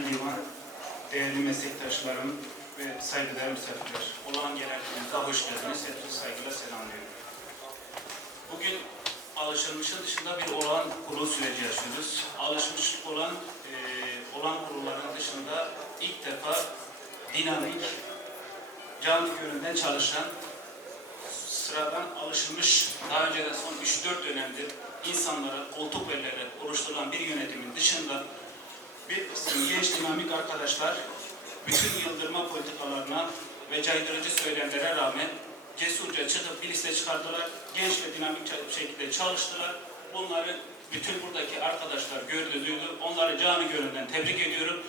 Sayın Divan, değerli meslektaşlarım ve saygıdeğer misafirler. Olan genelliğinize hoş geldiniz. Hepinizi saygıyla selamlıyorum. Bugün alışılmışın dışında bir olağan kurul süreci yaşıyoruz. Alışmış olan e, olan kurulların dışında ilk defa dinamik, canlı gönülden çalışan, sıradan alışılmış, daha önceden son 3-4 dönemdir insanlara koltuk belirleri oluşturulan bir yönetimin dışında kısım genç dinamik arkadaşlar bütün yıldırma politikalarına ve caydırıcı söylemlere rağmen cesurca çıkıp bir liste çıkardılar. Genç ve dinamik şekilde çalıştılar. Bunları bütün buradaki arkadaşlar gördü, duydu. Onları canı gönülden tebrik ediyorum.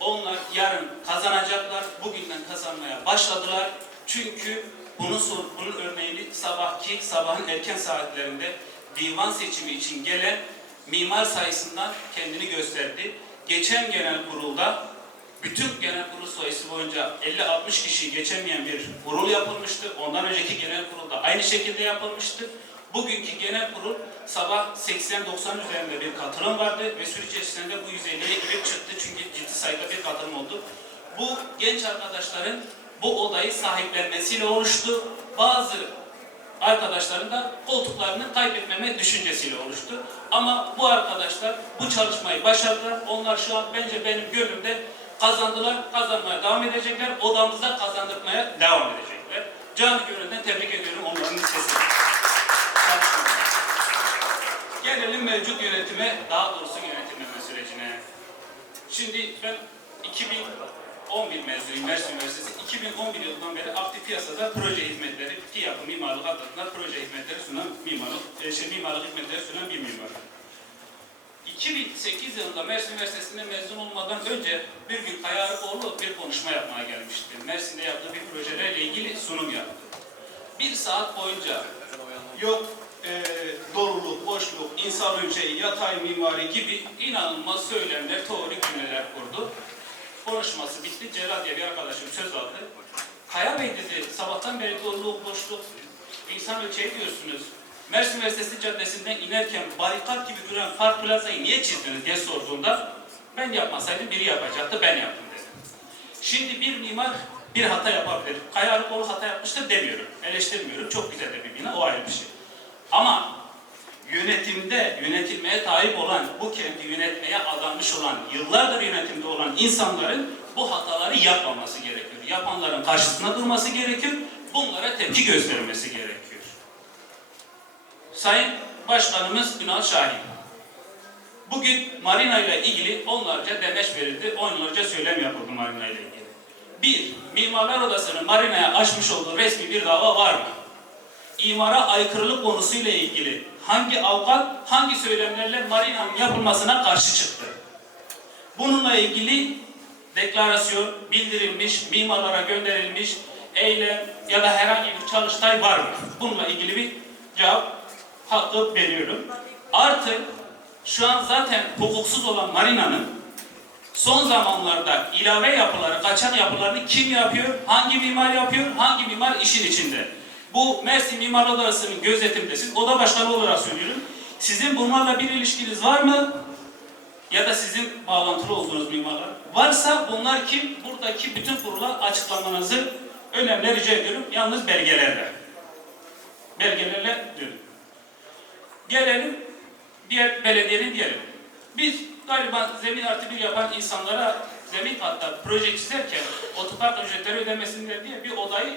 Onlar yarın kazanacaklar. Bugünden kazanmaya başladılar. Çünkü bunun, bunun örneğini sabahki, sabahın erken saatlerinde divan seçimi için gelen mimar sayısından kendini gösterdi. Geçen genel kurulda bütün genel kurul sayısı boyunca 50-60 kişi geçemeyen bir kurul yapılmıştı. Ondan önceki genel kurulda aynı şekilde yapılmıştı. Bugünkü genel kurul sabah 80-90 üzerinde bir katılım vardı ve süreç içerisinde bu 150'ye girip çıktı çünkü ciddi sayıda bir katılım oldu. Bu genç arkadaşların bu odayı sahiplenmesiyle oluştu. Bazı arkadaşların da koltuklarını kaybetmeme düşüncesiyle oluştu. Ama bu arkadaşlar bu çalışmayı başardılar. Onlar şu an bence benim gönlümde kazandılar, kazanmaya devam edecekler. Odamızda kazandırmaya devam edecekler. Canı gönülden tebrik ediyorum onların. Çalışmalar. Gelelim mevcut yönetime, daha doğrusu yönetilmeme sürecine. Şimdi ben 2011 mezunuyum Mersin Üniversitesi. 2011 yılından beri aktif piyasada proje hizmetleri, TİAP'ı mimarlık adına proje hizmetleri sunan mimarlık, e, şey, mimarlık hizmetleri sunan bir mimar. 2008 yılında Mersin Üniversitesi'nde mezun olmadan önce bir gün Kaya Arıkoğlu bir konuşma yapmaya gelmişti. Mersin'de yaptığı bir projelerle ilgili sunum yaptı. Bir saat boyunca yok e, doluluk, boşluk, insan ölçeği, yatay mimari gibi inanılmaz söylemler, teorik cümleler kurdu. Konuşması bitti. Celal diye bir arkadaşım söz aldı. Kaya Bey dedi, sabahtan beri doluluk, boşluk, insan ölçeği diyorsunuz. Mersin Üniversitesi Caddesi'nden inerken barikat gibi duran Park Plaza'yı niye çizdiniz diye sorduğunda ben yapmasaydım biri yapacaktı, ben yaptım dedi. Şimdi bir mimar bir hata yapabilir. Kaya Arıkoğlu hata yapmıştır demiyorum. Eleştirmiyorum. Çok güzel de bir bina. O ayrı bir şey. Ama yönetimde, yönetilmeye talip olan, bu kenti yönetmeye adanmış olan, yıllardır yönetimde olan insanların bu hataları yapmaması gerekiyor. Yapanların karşısına durması gerekiyor. Bunlara tepki göstermesi gerekiyor. Sayın Başkanımız Ünal Şahin. Bugün marina ile ilgili onlarca demeç verildi, onlarca söylem yapıldı marina ile ilgili. Bir, Mimarlar Odası'nın marinaya açmış olduğu resmi bir dava var mı? İmara aykırılık konusuyla ilgili hangi avukat, hangi söylemlerle marinanın yapılmasına karşı çıktı? Bununla ilgili deklarasyon bildirilmiş, mimarlara gönderilmiş, eylem ya da herhangi bir çalıştay var mı? Bununla ilgili bir cevap hakkı veriyorum. Artı şu an zaten hukuksuz olan marinanın son zamanlarda ilave yapıları, kaçak yapılarını kim yapıyor, hangi mimar yapıyor, hangi mimar işin içinde? Bu Mersin Mimar Odası'nın gözetimde, siz oda başkanı olarak söylüyorum. Sizin bunlarla bir ilişkiniz var mı? Ya da sizin bağlantılı olduğunuz mimarlar. Varsa bunlar kim? Buradaki bütün kurula açıklamanızı önemli rica ediyorum. Yalnız belgelerle. Belgelerle diyorum. Gelelim diğer belediyenin diyelim. Biz galiba zemin artı bir yapan insanlara zemin hatta proje çizerken otopark ücretleri ödemesinler diye bir odayı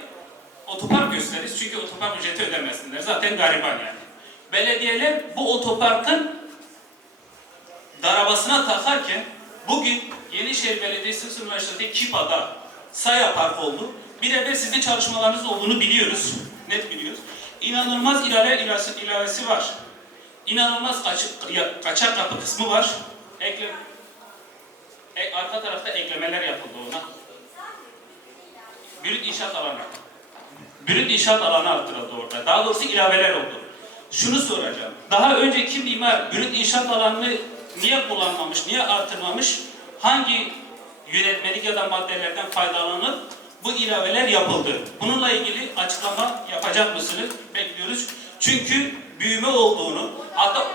otopark gösteririz. Çünkü otopark ücreti ödemesinler. Zaten gariban yani. Belediyeler bu otoparkın darabasına takarken bugün Yenişehir Belediyesi Sırf Üniversitesi KİPA'da Saya Park oldu. Birebir sizin çalışmalarınız olduğunu biliyoruz. Net biliyoruz. İnanılmaz ilave ilavesi, ilavesi var. İnanılmaz kaçak, ya- kaçak kapı kısmı var. Ekle, e, arka tarafta eklemeler yapıldı ona. Brüt inşaat alanı. Brüt inşaat alanı arttırıldı orada. Daha doğrusu ilaveler oldu. Şunu soracağım. Daha önceki mimar brüt inşaat alanını niye kullanmamış, niye artırmamış? Hangi yönetmelik ya da maddelerden faydalanıp bu ilaveler yapıldı? Bununla ilgili açıklama yapacak mısınız? Bekliyoruz. Çünkü büyüme olduğunu, hatta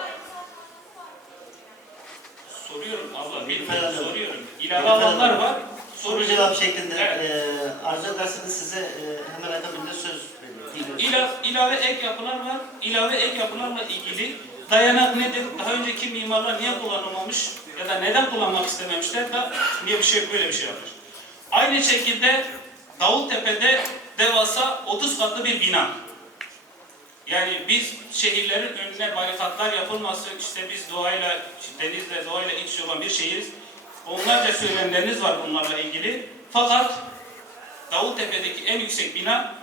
Soruyorum abla, Efendim. soruyorum. İlave alanlar var, Soru cevap şeklinde Evet. e, arzu ederseniz size e, hemen akabinde söz veriyorum. İlave, ilave ek yapılar var. İlave ek yapılarla ilgili dayanak nedir? Daha önceki mimarlar niye kullanılmamış ya da neden kullanmak istememişler da niye bir şey böyle bir şey yapmış. Aynı şekilde Davultepe'de devasa 30 katlı bir bina. Yani biz şehirlerin önüne barikatlar yapılması, işte biz doğayla, denizle, doğayla iç olan bir şehiriz. Onlarca söylemleriniz var bunlarla ilgili. Fakat Davultepe'deki en yüksek bina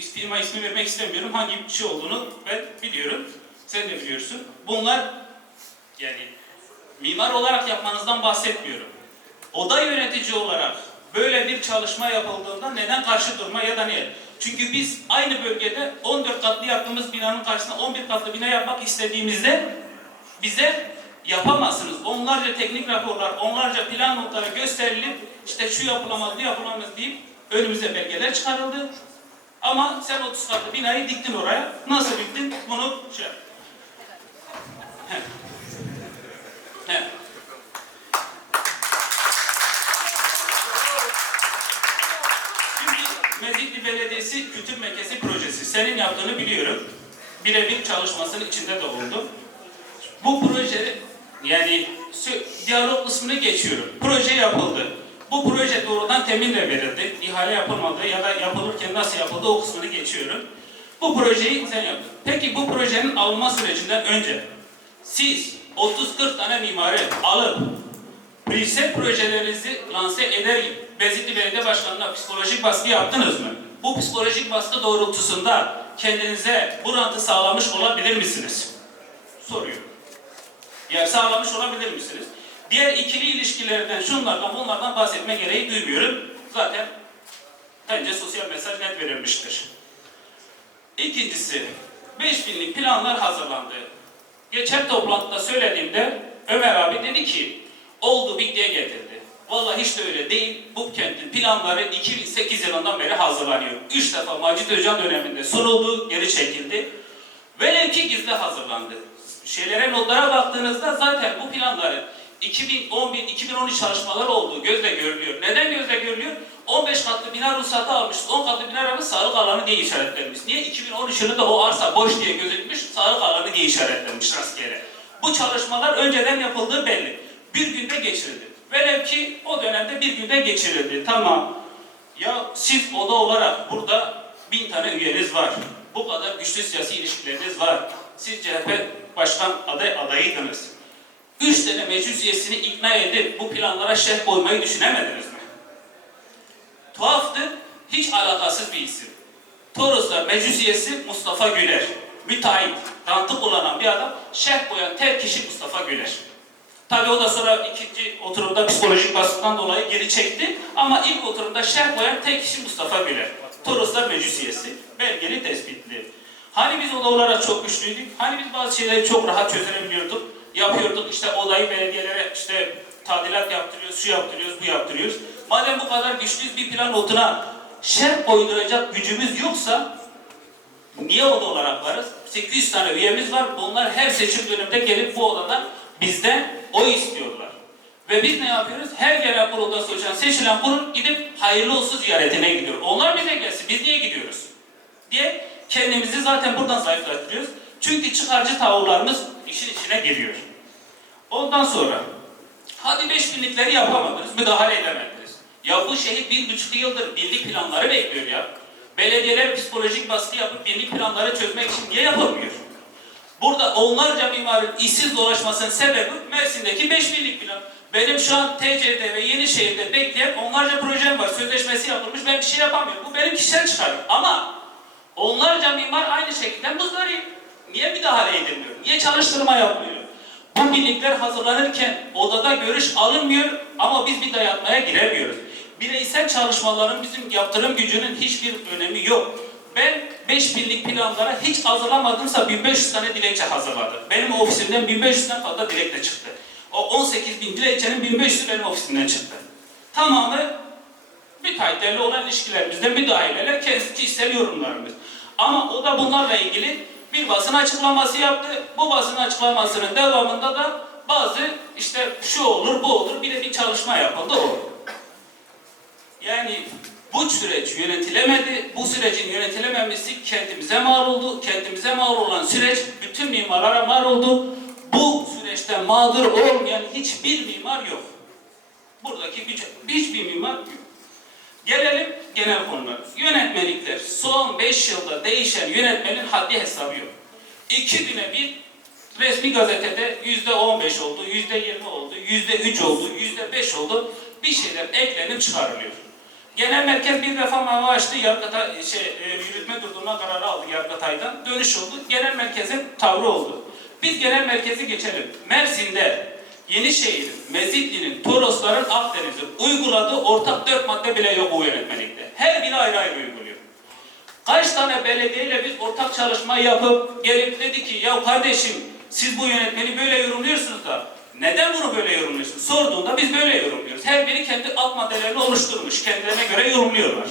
firma ismi vermek istemiyorum. Hangi şey olduğunu ben biliyorum. Sen de biliyorsun. Bunlar yani mimar olarak yapmanızdan bahsetmiyorum. Oda yönetici olarak böyle bir çalışma yapıldığında neden karşı durma ya da niye? Çünkü biz aynı bölgede 14 katlı yaptığımız binanın karşısına 11 katlı bina yapmak istediğimizde bize yapamazsınız. Onlarca teknik raporlar, onlarca plan notları gösterilip işte şu yapılamaz, bu yapılamaz deyip önümüze belgeler çıkarıldı. Ama sen 30 katlı binayı diktin oraya. Nasıl diktin? Bunu şey. He. Şimdi Mezitli Belediyesi Kültür Merkezi Projesi. Senin yaptığını biliyorum. Birebir çalışmasının içinde de oldu. Bu proje yani diyalog kısmını geçiyorum. Proje yapıldı. Bu proje doğrudan teminle verildi. İhale yapılmadı ya da yapılırken nasıl yapıldı o kısmını geçiyorum. Bu projeyi sen yaptın. Peki bu projenin alınma sürecinden önce siz 30-40 tane mimarı alıp Preset projelerinizi lanse eder gibi Bezikli Belediye Başkanı'na psikolojik baskı yaptınız mı? Bu psikolojik baskı doğrultusunda kendinize bu rantı sağlamış olabilir misiniz? Soruyorum. Yani sağlamış olabilir misiniz? Diğer ikili ilişkilerden, şunlardan, bunlardan bahsetme gereği duymuyorum. Zaten bence sosyal mesaj net verilmiştir. İkincisi, 5000'lik planlar hazırlandı. Geçen toplantıda söylediğimde Ömer abi dedi ki, oldu bittiye getirdi. Vallahi hiç de öyle değil. Bu kentin planları 2008 yılından beri hazırlanıyor. Üç defa Macit Özcan döneminde sunuldu, geri çekildi. Velev ki gizli hazırlandı. Şeylere notlara baktığınızda zaten bu planların 2011-2013 çalışmaları olduğu gözle görülüyor. Neden gözle görülüyor? 15 katlı bina ruhsatı almış, 10 katlı bina rağmen sağlık alanı diye işaretlenmiş. Niye? 2013 yılında o arsa boş diye gözükmüş, sağlık alanı diye işaretlenmiş rastgele. Bu çalışmalar önceden yapıldığı belli. Bir günde geçirildi. Velev ki o dönemde bir günde geçirildi. Tamam. Ya siz oda olarak burada bin tane üyeniz var. Bu kadar güçlü siyasi ilişkileriniz var. Siz CHP başkan aday adayıydınız. Üç tane meclis üyesini ikna edip bu planlara şerh koymayı düşünemediniz mi? Tuhaftır, hiç alakasız bir isim. Toroslar meclis üyesi Mustafa Güler. Müteahhit, rantı kullanan bir adam, şerh koyan tek kişi Mustafa Güler. Tabii o da sonra ikinci oturumda psikolojik baskıdan dolayı geri çekti. Ama ilk oturumda şerh koyan tek kişi Mustafa Güler. Toroslar meclis üyesi. Belgeli tespitli. Hani biz olarak çok güçlüydük? Hani biz bazı şeyleri çok rahat çözebiliyorduk? Yapıyorduk işte odayı belediyelere işte tadilat yaptırıyoruz, şu yaptırıyoruz, bu yaptırıyoruz. Madem bu kadar güçlüyüz bir plan notuna şerh koyduracak gücümüz yoksa Niye oda olarak varız? 800 tane üyemiz var. Bunlar her seçim döneminde gelip bu odadan bizden oy istiyorlar. Ve biz ne yapıyoruz? Her gelen kurulda seçilen, seçilen kurul gidip hayırlı olsun ziyaretine gidiyor. Onlar bize gelsin. Biz niye gidiyoruz? Diye kendimizi zaten buradan zayıflatıyoruz. Çünkü çıkarcı tavırlarımız işin içine giriyor. Ondan sonra hadi 5000'likleri yapamadınız, müdahale edemediniz. Ya bu şehir bir buçuk yıldır birlik planları bekliyor ya. Belediyeler psikolojik baskı yapıp birlik planları çözmek için niye yapılmıyor? Burada onlarca mimarın işsiz dolaşmasının sebebi Mersin'deki 5000'lik plan. Benim şu an TC'de ve Yenişehir'de bekleyen onlarca projem var. Sözleşmesi yapılmış ben bir şey yapamıyorum. Bu benim kişisel çıkarım. Ama onlarca mimar aynı şekilde muzdarip. Niye müdahale edilmiyor? Niye çalıştırma yapmıyor? Bu birlikler hazırlanırken odada görüş alınmıyor ama biz bir dayatmaya giremiyoruz. Bireysel çalışmaların bizim yaptırım gücünün hiçbir önemi yok. Ben 5 binlik planlara hiç hazırlamadımsa 1500 tane dilekçe hazırladım. Benim ofisimden 1500'den fazla dilekçe çıktı. O 18 bin dilekçenin 1500'ü benim ofisimden çıktı. Tamamı müteahhitlerle olan ilişkilerimizde müdahaleler, kendi kişisel yorumlarımız. Ama o da bunlarla ilgili bir basın açıklaması yaptı. Bu basın açıklamasının devamında da bazı işte şu olur bu olur bir de bir çalışma yapıldı o. Yani bu süreç yönetilemedi. Bu sürecin yönetilememesi kendimize mal oldu. Kendimize mal olan süreç bütün mimarlara mal oldu. Bu süreçte mağdur olmayan hiçbir mimar yok. Buradaki bir, hiçbir mimar yok. Gelelim genel konulara. Yönetmelikler. Son 5 yılda değişen yönetmenin haddi hesabı yok. 2000'e bir resmi gazetede yüzde 15 oldu, yüzde 20 oldu, yüzde 3 oldu, yüzde 5 oldu. Bir şeyler eklenip çıkarılıyor. Genel merkez bir reform hava açtı. Yargıtay, şey, e, yürütme durdurma kararı aldı Yargıtay'dan. Dönüş oldu. Genel merkezin tavrı oldu. Biz genel merkezi geçelim. Mersin'de Yenişehir'in, Mezitli'nin, Torosların, Akdeniz'in uyguladığı ortak dört madde bile yok bu yönetmelikte. Her biri ayrı ayrı uyguluyor. Kaç tane belediyeyle biz ortak çalışma yapıp gelip dedi ki ya kardeşim siz bu yönetmeni böyle yorumluyorsunuz da neden bunu böyle yorumluyorsunuz? Sorduğunda biz böyle yorumluyoruz. Her biri kendi alt maddelerini oluşturmuş. Kendilerine göre yorumluyorlar.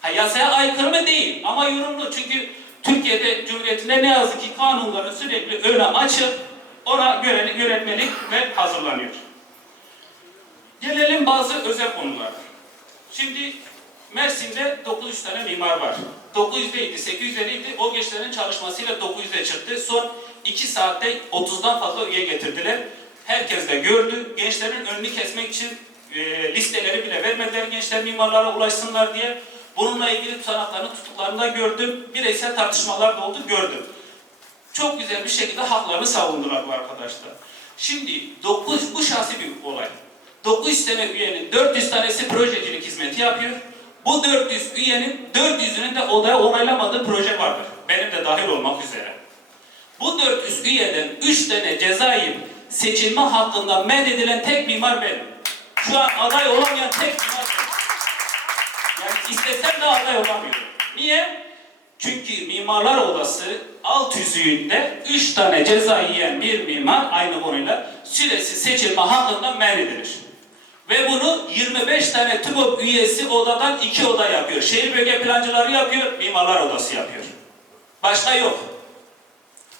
Ha, yasaya aykırı mı değil ama yorumlu. Çünkü Türkiye'de Cumhuriyeti'nde ne yazık ki kanunların sürekli öne açıp ona göre yönetmelik ve hazırlanıyor. Gelelim bazı özel konulara. Şimdi Mersin'de 900 tane mimar var. 900'deydi, 850'ydi. O gençlerin çalışmasıyla 900'e çıktı. Son 2 saatte 30'dan fazla üye getirdiler. Herkes de gördü. Gençlerin önünü kesmek için e, listeleri bile vermediler gençler mimarlara ulaşsınlar diye. Bununla ilgili tutanaklarını tutuklarını da gördüm. Bireysel tartışmalar da oldu, gördüm. Çok güzel bir şekilde haklarını savundular bu arkadaşlar. Şimdi 9, bu şahsi bir olay. 900 tane üyenin 400 tanesi projecilik hizmeti yapıyor. Bu 400 üyenin 400'ünün de odaya onaylamadığı proje vardır. Benim de dahil olmak üzere. Bu 400 üyeden 3 tane cezayı seçilme hakkında men edilen tek mimar benim. Şu an aday olamayan tek mimar benim. Yani istesem de aday olamıyorum. Niye? Çünkü Mimarlar Odası alt yüzüğünde 3 tane ceza yiyen bir mimar aynı konuyla süresi seçilme hakkında men edilir. Ve bunu 25 tane TÜBOP üyesi odadan 2 oda yapıyor. Şehir bölge plancıları yapıyor, Mimarlar Odası yapıyor. Başka yok.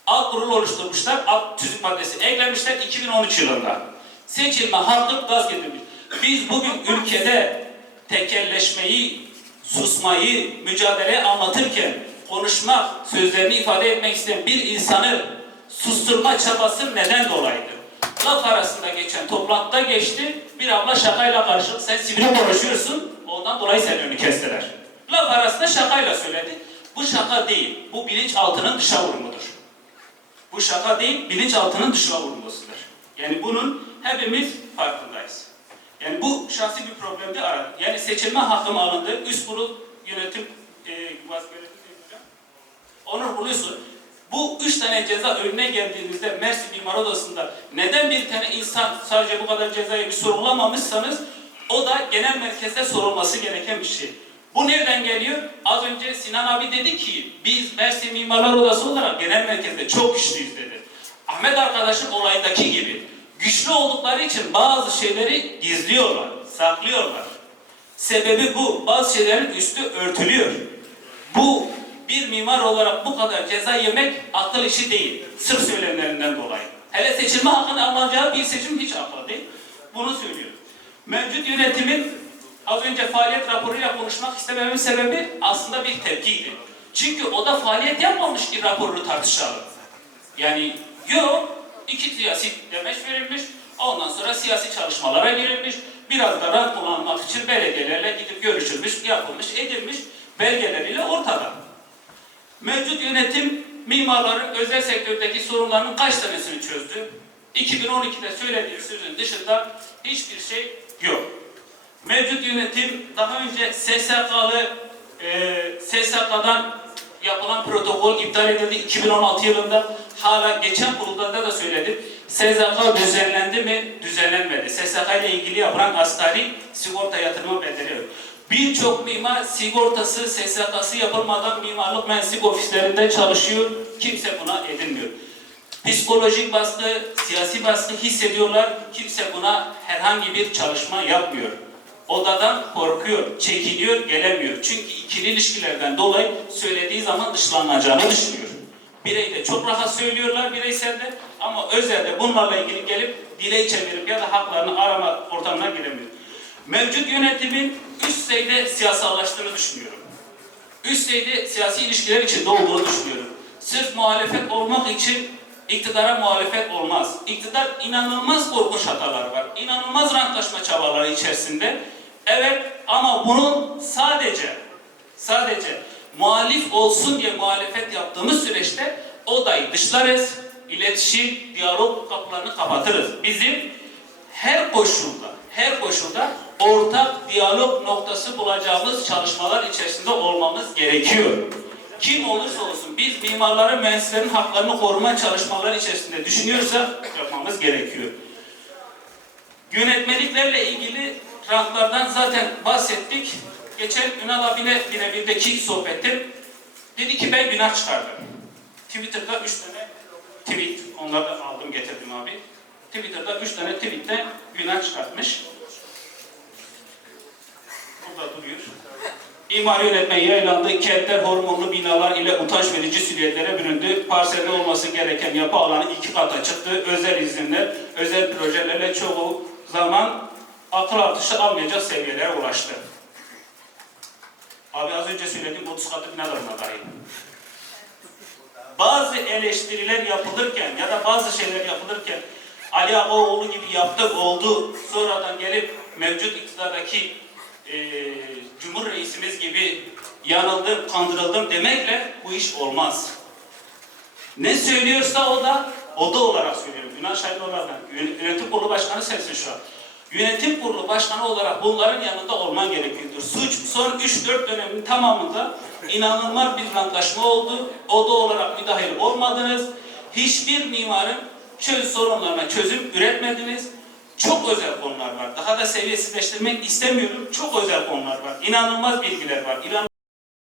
Alt kurul oluşturmuşlar, alt tüzük maddesi eklemişler 2013 yılında. Seçilme hakkı gaz getirmiş. Biz bugün ülkede tekelleşmeyi, susmayı, mücadeleyi anlatırken konuşmak, sözlerini ifade etmek isteyen bir insanı susturma çabası neden dolayıdır? Laf arasında geçen toplantıda geçti, bir abla şakayla karşılık sen sivri konuşuyorsun, ondan dolayı senin önünü kestiler. Laf arasında şakayla söyledi. Bu şaka değil, bu bilinçaltının dışa vurumudur. Bu şaka değil, bilinçaltının dışına vurulmasıdır. Yani bunun hepimiz farkındayız. Yani bu şahsi bir problemde aradı. Yani seçilme hakkım alındı. Üst kurul yönetim e, vazgeçti diyeceğim. Onur buluyorsun. Bu üç tane ceza önüne geldiğinizde Mersin Mimar Odası'nda neden bir tane insan sadece bu kadar cezayı bir sorulamamışsanız o da genel merkezde sorulması gereken bir şey. Bu nereden geliyor? Az önce Sinan abi dedi ki biz Mersin Mimarlar Odası olarak genel merkezde çok güçlüyüz dedi. Ahmet arkadaşın olayındaki gibi güçlü oldukları için bazı şeyleri gizliyorlar, saklıyorlar. Sebebi bu. Bazı şeylerin üstü örtülüyor. Bu bir mimar olarak bu kadar ceza yemek akıl işi değil. Sırf söylemlerinden dolayı. Hele seçilme hakkını alacağı bir seçim hiç akıl değil. Bunu söylüyorum. Mevcut yönetimin az önce faaliyet raporuyla konuşmak istememin sebebi aslında bir tepkiydi. Çünkü o da faaliyet yapmamış ki raporunu tartışalım. Yani yok iki siyasi demeç verilmiş. Ondan sonra siyasi çalışmalara girilmiş. Biraz da rant kullanmak için belediyelerle gidip görüşülmüş, yapılmış, edilmiş belgeleriyle ortada. Mevcut yönetim mimarların özel sektördeki sorunlarının kaç tanesini çözdü? 2012'de söylediği sözün dışında hiçbir şey yok. Mevcut yönetim daha önce SSK'lı e, SSK'dan yapılan protokol iptal edildi 2016 yılında. Hala geçen kurulda da söyledim. SSK düzenlendi mi? Düzenlenmedi. SSK ile ilgili yapılan asgari sigorta yatırımı bedeli yok. Birçok mimar sigortası, SSK'sı yapılmadan mimarlık mensip ofislerinde çalışıyor. Kimse buna edinmiyor. Psikolojik baskı, siyasi baskı hissediyorlar. Kimse buna herhangi bir çalışma yapmıyor. Odadan korkuyor, çekiliyor, gelemiyor. Çünkü ikili ilişkilerden dolayı söylediği zaman dışlanacağını düşünüyor. Birey de çok rahat söylüyorlar bireyselde Ama özelde bunlarla ilgili gelip dilekçe verip ya da haklarını arama ortamına giremiyor. Mevcut yönetimin üst düzeyde siyasallaştığını düşünüyorum. Üst düzeyde siyasi ilişkiler içinde olduğunu düşünüyorum. Sırf muhalefet olmak için iktidara muhalefet olmaz. İktidar inanılmaz korkunç hatalar var. İnanılmaz ranklaşma çabaları içerisinde. Evet ama bunun sadece sadece muhalif olsun diye muhalefet yaptığımız süreçte odayı dışlarız. iletişim, diyalog kapılarını kapatırız. Bizim her koşulda, her koşulda ortak diyalog noktası bulacağımız çalışmalar içerisinde olmamız gerekiyor. Kim olursa olsun biz mimarların, mühendislerin haklarını koruma çalışmaları içerisinde düşünüyorsa yapmamız gerekiyor. Yönetmeliklerle ilgili ranklardan zaten bahsettik. Geçen Ünal abiyle yine bir dakik sohbette dedi ki ben günah çıkardım. Twitter'da üç tane tweet, onları aldım getirdim abi. Twitter'da üç tane tweette günah çıkartmış. Burada duruyor. İmar yönetmeni yayınlandı. Kentler hormonlu binalar ile utanç verici silüetlere büründü. Parselde olması gereken yapı alanı iki kata çıktı. Özel izinler, özel projelerle çoğu zaman akıl artışı almayacak seviyelere ulaştı. Abi az önce söylediğim 30 katlı bina da buna. Bazı eleştiriler yapılırken ya da bazı şeyler yapılırken Ali Ağaoğlu gibi yaptık oldu sonradan gelip mevcut iktidardaki eee Cumhur Reisimiz gibi yanıldım, kandırıldım demekle bu iş olmaz. Ne söylüyorsa o da oda olarak söylüyorum. Günah şahit olarak. Yön- Yönetim kurulu başkanı sensin şu an. Yönetim kurulu başkanı olarak bunların yanında olman gerekiyordur. Suç son 3-4 dönemin tamamında inanılmaz bir ranklaşma oldu. Oda olarak müdahil olmadınız. Hiçbir mimarın çöz sorunlarına çözüm üretmediniz. Çok özel konular var. Daha da seviyesizleştirmek istemiyorum. Çok özel konular var. İnanılmaz bilgiler var. İnan